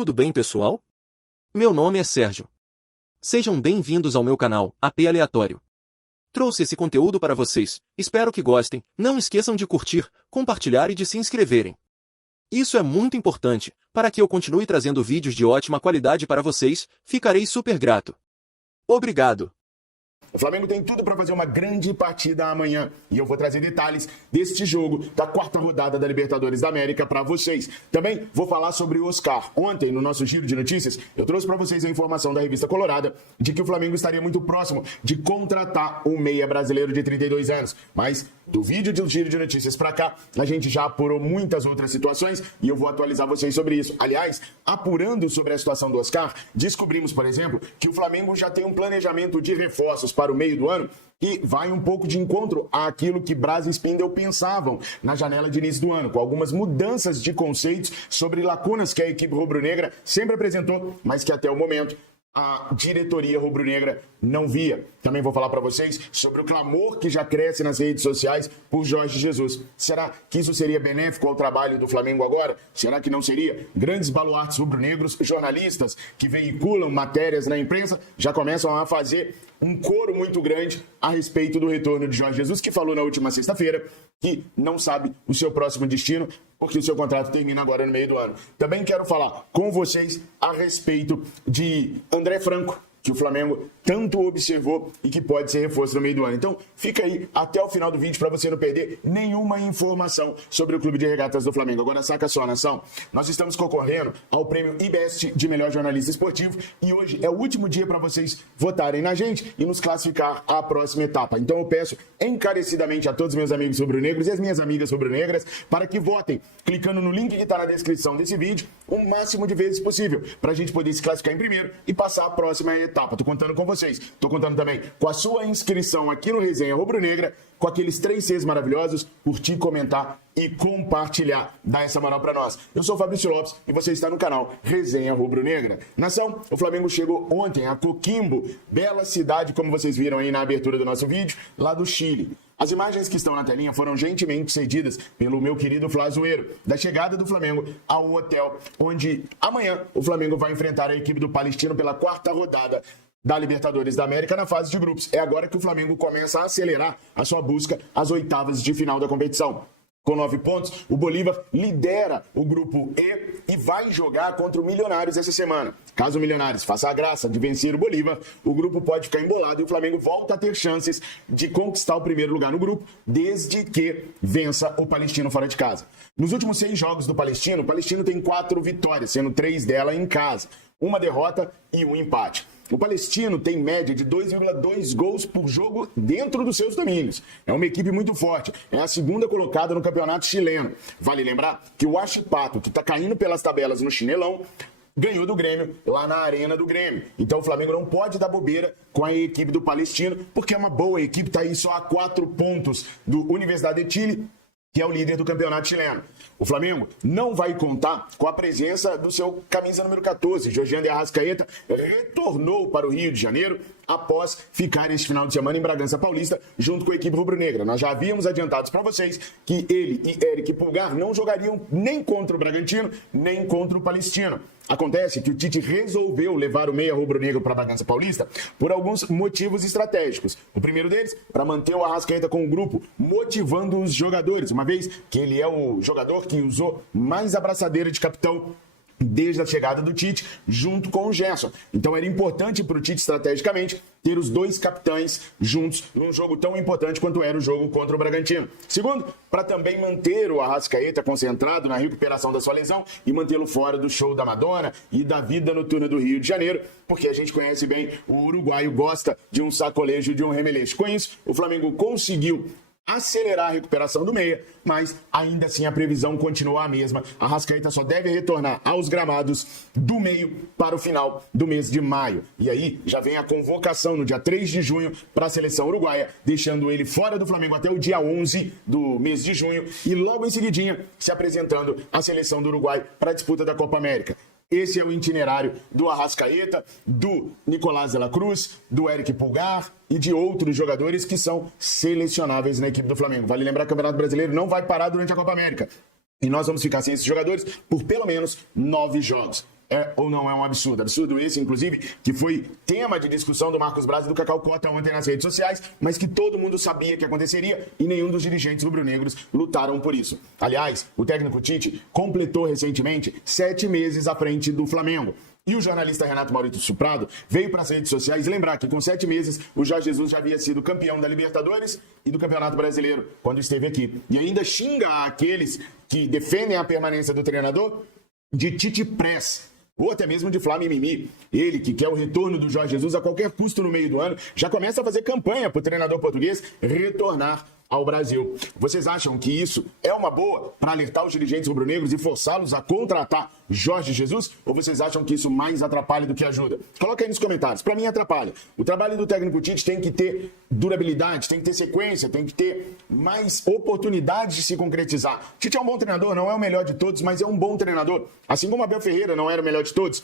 Tudo bem, pessoal? Meu nome é Sérgio. Sejam bem-vindos ao meu canal, AP Aleatório. Trouxe esse conteúdo para vocês, espero que gostem, não esqueçam de curtir, compartilhar e de se inscreverem. Isso é muito importante, para que eu continue trazendo vídeos de ótima qualidade para vocês, ficarei super grato. Obrigado! O Flamengo tem tudo para fazer uma grande partida amanhã e eu vou trazer detalhes deste jogo da quarta rodada da Libertadores da América para vocês. Também vou falar sobre o Oscar. Ontem, no nosso giro de notícias, eu trouxe para vocês a informação da revista Colorada de que o Flamengo estaria muito próximo de contratar um meia brasileiro de 32 anos. Mas do vídeo do giro de notícias para cá, a gente já apurou muitas outras situações e eu vou atualizar vocês sobre isso. Aliás, apurando sobre a situação do Oscar, descobrimos, por exemplo, que o Flamengo já tem um planejamento de reforços para o meio do ano e vai um pouco de encontro àquilo que Braz e Spindle pensavam na janela de início do ano, com algumas mudanças de conceitos sobre lacunas que a equipe rubro-negra sempre apresentou, mas que até o momento a diretoria rubro-negra não via. Também vou falar para vocês sobre o clamor que já cresce nas redes sociais por Jorge Jesus. Será que isso seria benéfico ao trabalho do Flamengo agora? Será que não seria? Grandes baluartes rubro-negros, jornalistas que veiculam matérias na imprensa, já começam a fazer um coro muito grande a respeito do retorno de Jorge Jesus, que falou na última sexta-feira que não sabe o seu próximo destino, porque o seu contrato termina agora no meio do ano. Também quero falar com vocês a respeito de André Franco, que o Flamengo tanto observou e que pode ser reforço no meio do ano. Então, fica aí até o final do vídeo para você não perder nenhuma informação sobre o Clube de Regatas do Flamengo. Agora, saca só, nação. Nós estamos concorrendo ao prêmio IBEST de melhor jornalista esportivo e hoje é o último dia para vocês votarem na gente e nos classificar à próxima etapa. Então, eu peço encarecidamente a todos os meus amigos rubro-negros e as minhas amigas rubro-negras para que votem, clicando no link que está na descrição desse vídeo, o máximo de vezes possível, para a gente poder se classificar em primeiro e passar a próxima etapa. Tô contando com vocês. Tô contando também com a sua inscrição aqui no Resenha Rubro-Negra, com aqueles 3 Cs maravilhosos, curtir, comentar e compartilhar. Dá essa moral pra nós. Eu sou o Fabrício Lopes e você está no canal Resenha Rubro-Negra. Nação, o Flamengo chegou ontem a Coquimbo, bela cidade, como vocês viram aí na abertura do nosso vídeo, lá do Chile. As imagens que estão na telinha foram gentilmente cedidas pelo meu querido Flazoeiro, da chegada do Flamengo ao hotel, onde amanhã o Flamengo vai enfrentar a equipe do Palestino pela quarta rodada da Libertadores da América na fase de grupos. É agora que o Flamengo começa a acelerar a sua busca às oitavas de final da competição. Com 9 pontos, o Bolívar lidera o grupo E e vai jogar contra o Milionários essa semana. Caso o Milionários faça a graça de vencer o Bolívar, o grupo pode ficar embolado e o Flamengo volta a ter chances de conquistar o primeiro lugar no grupo, desde que vença o Palestino fora de casa. Nos últimos 6 jogos do Palestino, o Palestino tem 4 vitórias, sendo 3 delas em casa, 1 derrota e 1 empate. O Palestino tem média de 2,2 gols por jogo dentro dos seus domínios. É uma equipe muito forte. É a segunda colocada no campeonato chileno. Vale lembrar que o Huachipato, que está caindo pelas tabelas no chinelão, ganhou do Grêmio lá na arena do Grêmio. Então o Flamengo não pode dar bobeira com a equipe do Palestino, porque é uma boa equipe, está aí só a 4 pontos do Universidade de Chile, que é o líder do campeonato chileno. O Flamengo não vai contar com a presença do seu camisa número 14, Georgian de Arrascaeta, retornou para o Rio de Janeiro após ficar este final de semana em Bragança Paulista, junto com a equipe rubro-negra. Nós já havíamos adiantado para vocês que ele e Eric Pulgar não jogariam nem contra o Bragantino, nem contra o Palestino. Acontece que o Tite resolveu levar o meia rubro-negro para Bragança Paulista por alguns motivos estratégicos. O primeiro deles, para manter o Arrascaeta com o grupo, motivando os jogadores, uma vez que ele é o jogador que usou mais abraçadeira de capitão desde a chegada do Tite, junto com o Gerson. Então era importante para o Tite, estrategicamente, ter os 2 capitães juntos num jogo tão importante quanto era o jogo contra o Bragantino. Segundo, para também manter o Arrascaeta concentrado na recuperação da sua lesão e mantê-lo fora do show da Madonna e da vida noturna do Rio de Janeiro, porque a gente conhece bem, o uruguaio gosta de um sacolejo, de um remeleixo. Com isso, o Flamengo conseguiu acelerar a recuperação do meia, mas ainda assim a previsão continua a mesma. A Arrascaeta só deve retornar aos gramados do meio para o final do mês de maio. E aí já vem a convocação no dia 3 de junho para a seleção uruguaia, deixando ele fora do Flamengo até o dia 11 do mês de junho e logo em seguidinha se apresentando à seleção do Uruguai para a disputa da Copa América. Esse é o itinerário do Arrascaeta, do Nicolás de la Cruz, do Eric Pulgar e de outros jogadores que são selecionáveis na equipe do Flamengo. Vale lembrar que o Campeonato Brasileiro não vai parar durante a Copa América. E nós vamos ficar sem esses jogadores por pelo menos 9 jogos. é ou não é um absurdo? Absurdo esse, inclusive, que foi tema de discussão do Marcos Braz e do Cacau Cota ontem nas redes sociais, mas que todo mundo sabia que aconteceria e nenhum dos dirigentes rubro-negros lutaram por isso. Aliás, o técnico Tite completou recentemente 7 meses à frente do Flamengo. E o jornalista Renato Maurício Prado veio para as redes sociais lembrar que com 7 meses o Jorge Jesus já havia sido campeão da Libertadores e do Campeonato Brasileiro quando esteve aqui. E ainda xinga aqueles que defendem a permanência do treinador de Tite Press, ou até mesmo de Flamimimi. Ele, que quer o retorno do Jorge Jesus a qualquer custo no meio do ano, já começa a fazer campanha para o treinador português retornar ao Brasil. Vocês acham que isso é uma boa para alertar os dirigentes rubro-negros e forçá-los a contratar Jorge Jesus? Ou vocês acham que isso mais atrapalha do que ajuda? Coloca aí nos comentários. Para mim, atrapalha. O trabalho do técnico Tite tem que ter durabilidade, tem que ter sequência, tem que ter mais oportunidade de se concretizar. Tite é um bom treinador, não é o melhor de todos, mas é um bom treinador. Assim como Abel Ferreira não era o melhor de todos,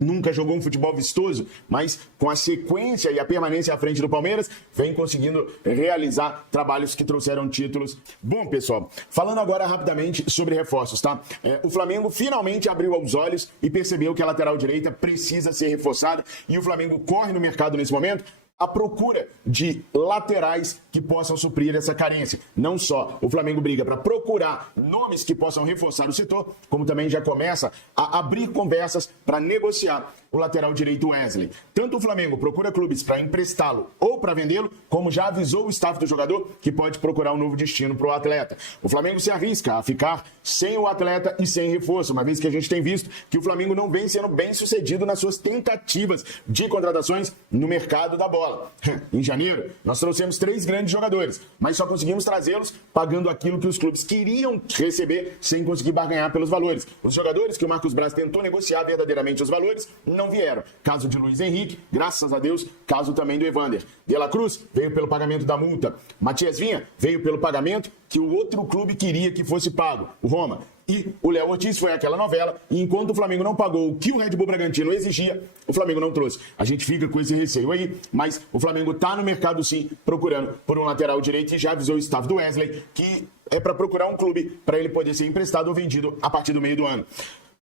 nunca jogou um futebol vistoso, mas com a sequência e a permanência à frente do Palmeiras, vem conseguindo realizar trabalhos que trouxeram títulos. Bom, pessoal, falando agora rapidamente sobre reforços, tá? O Flamengo finalmente abriu os olhos e percebeu que a lateral direita precisa ser reforçada e o Flamengo corre no mercado nesse momento à procura de laterais que possam suprir essa carência. Não só o Flamengo briga para procurar nomes que possam reforçar o setor, como também já começa a abrir conversas para negociar o lateral direito Wesley. Tanto o Flamengo procura clubes para emprestá-lo ou para vendê-lo, como já avisou o staff do jogador que pode procurar um novo destino para o atleta. O Flamengo se arrisca a ficar sem o atleta e sem reforço, uma vez que a gente tem visto que o Flamengo não vem sendo bem sucedido nas suas tentativas de contratações no mercado da bola. Em janeiro, nós trouxemos 3 grandes jogadores, mas só conseguimos trazê-los pagando aquilo que os clubes queriam receber sem conseguir barganhar pelos valores. Os jogadores que o Marcos Braz tentou negociar verdadeiramente os valores não vieram. Caso de Luiz Henrique, graças a Deus, caso também do Evander. De La Cruz veio pelo pagamento da multa. Matias Vinha veio pelo pagamento que o outro clube queria que fosse pago, o Roma. E o Léo Ortiz foi aquela novela, e enquanto o Flamengo não pagou o que o Red Bull Bragantino exigia, o Flamengo não trouxe. A gente fica com esse receio aí, mas o Flamengo está no mercado sim, procurando por um lateral direito e já avisou o staff do Wesley que é para procurar um clube para ele poder ser emprestado ou vendido a partir do meio do ano.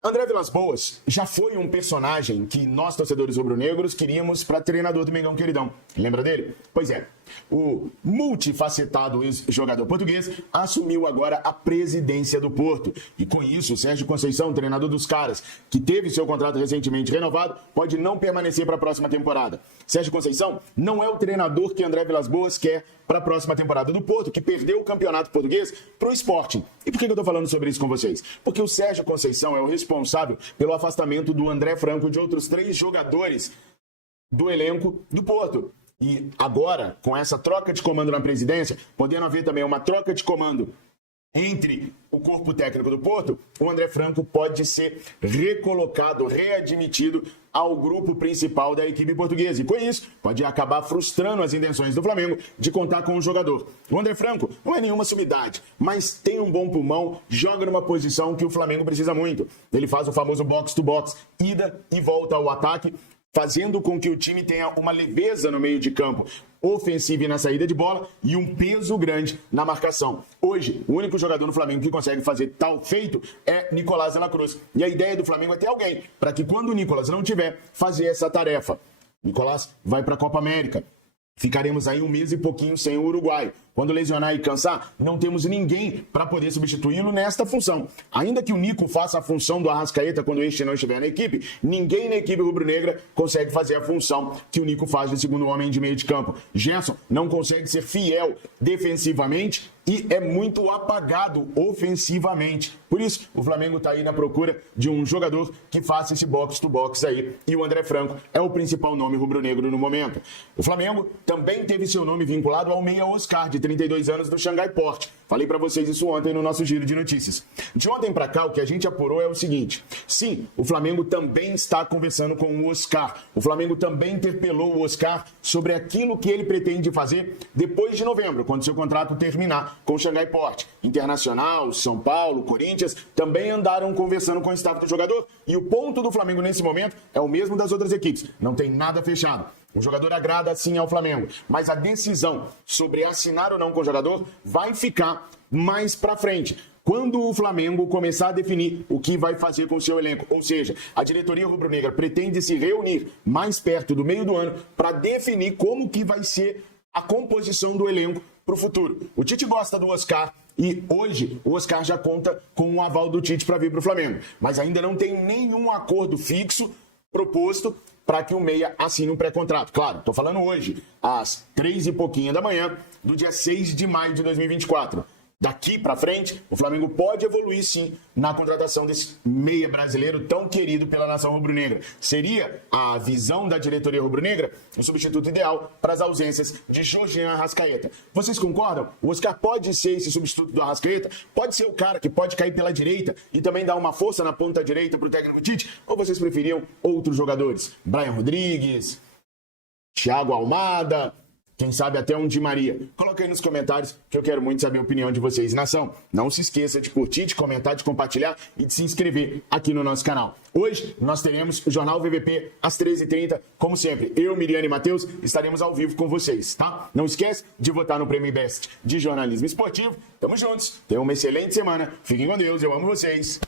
André Vilas-Boas já foi um personagem que nós, torcedores rubro-negros, queríamos para treinador do Mengão Queridão. Lembra dele? Pois é. O multifacetado jogador português assumiu agora a presidência do Porto. E com isso, o Sérgio Conceição, treinador dos caras, que teve seu contrato recentemente renovado, pode não permanecer para a próxima temporada. Sérgio Conceição não é o treinador que André Vilas-Boas quer para a próxima temporada do Porto, que perdeu o campeonato português para o Sporting. E por que eu estou falando sobre isso com vocês? Porque o Sérgio Conceição é o responsável pelo afastamento do André Franco e de outros 3 jogadores do elenco do Porto. E agora, com essa troca de comando na presidência, podendo haver também uma troca de comando entre o corpo técnico do Porto, o André Franco pode ser recolocado, readmitido ao grupo principal da equipe portuguesa. E com isso, pode acabar frustrando as intenções do Flamengo de contar com o jogador. O André Franco não é nenhuma sumidade, mas tem um bom pulmão, joga numa posição que o Flamengo precisa muito. Ele faz o famoso box-to-box, ida e volta ao ataque, fazendo com que o time tenha uma leveza no meio de campo ofensiva e na saída de bola e um peso grande na marcação. Hoje, o único jogador no Flamengo que consegue fazer tal feito é Nicolás de la Cruz. E a ideia do Flamengo é ter alguém para que quando o Nicolás não tiver, fazer essa tarefa. Nicolás vai para a Copa América. Ficaremos aí 1 mês e pouquinho sem o uruguaio. Quando lesionar e cansar, não temos ninguém para poder substituí-lo nesta função. Ainda que o Nico faça a função do Arrascaeta quando este não estiver na equipe, ninguém na equipe rubro-negra consegue fazer a função que o Nico faz de segundo homem de meio de campo. Gerson não consegue ser fiel defensivamente e é muito apagado ofensivamente. Por isso, o Flamengo está aí na procura de um jogador que faça esse box-to-box aí. E o André Franco é o principal nome rubro-negro no momento. O Flamengo também teve seu nome vinculado ao meia Oscar, de 32 anos, do Xangai Port. Falei para vocês isso ontem no nosso giro de notícias. De ontem para cá, o que a gente apurou é o seguinte. Sim, o Flamengo também está conversando com o Oscar. O Flamengo também interpelou o Oscar sobre aquilo que ele pretende fazer depois de novembro, quando seu contrato terminar com o Xangai Port. Internacional, São Paulo, Corinthians também andaram conversando com o staff do jogador. E o ponto do Flamengo nesse momento é o mesmo das outras equipes. Não tem nada fechado. O jogador agrada sim ao Flamengo, mas a decisão sobre assinar ou não com o jogador vai ficar mais para frente. quando o Flamengo começar a definir o que vai fazer com o seu elenco. Ou seja, a diretoria rubro-negra pretende se reunir mais perto do meio do ano para definir como que vai ser a composição do elenco para o futuro. O Tite gosta do Oscar e hoje o Oscar já conta com o aval do Tite para vir para o Flamengo. Mas ainda não tem nenhum acordo fixo proposto para que o meia assine um pré-contrato. Claro, estou falando hoje, às 3 e pouquinho da manhã, do dia 6 de maio de 2024. Daqui para frente, o Flamengo pode evoluir sim na contratação desse meia brasileiro tão querido pela nação rubro-negra. Seria a visão da diretoria rubro-negra o substituto ideal para as ausências de Jorginho Arrascaeta. Vocês concordam? O Oscar pode ser esse substituto do Arrascaeta? Pode ser o cara que pode cair pela direita e também dar uma força na ponta direita para o técnico Tite? Ou vocês preferiam outros jogadores? Brian Rodrigues, Thiago Almada, quem sabe até um Di Maria. Coloca aí nos comentários que eu quero muito saber a opinião de vocês. Nação, não se esqueça de curtir, de comentar, de compartilhar e de se inscrever aqui no nosso canal. Hoje nós teremos o Jornal VVP às 13h30. Como sempre, eu, Miriane e Matheus estaremos ao vivo com vocês, tá? Não esquece de votar no Prêmio Best de Jornalismo Esportivo. Tamo juntos. Tenham uma excelente semana. Fiquem com Deus. Eu amo vocês.